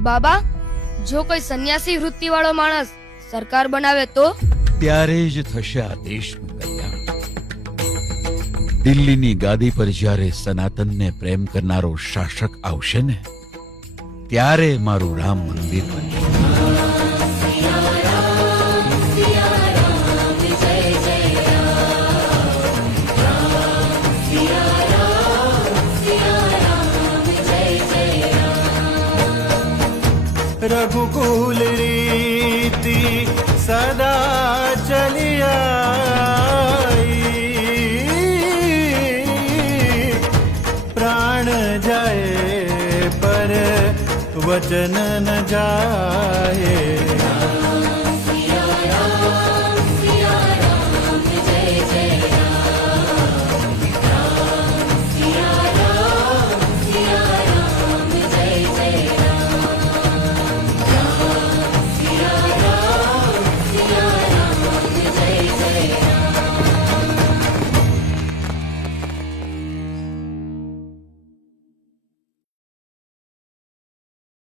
બાબા, જો કોઈ સંન્યાસી વૃત્તિવાળો માણસ સરકાર બનાવે તો? ત્યારે જ થશે આ દેશનું કલ્યાણ. દિલ્હીની ગાદી પર જ્યારે સનાતનને પ્રેમ કરનારો શાસક આવશે ને, ત્યારે મારું રામ મંદિર બનશે. रघुकुल रीति सदा चली आई, प्राण जाए पर वचन न जाए.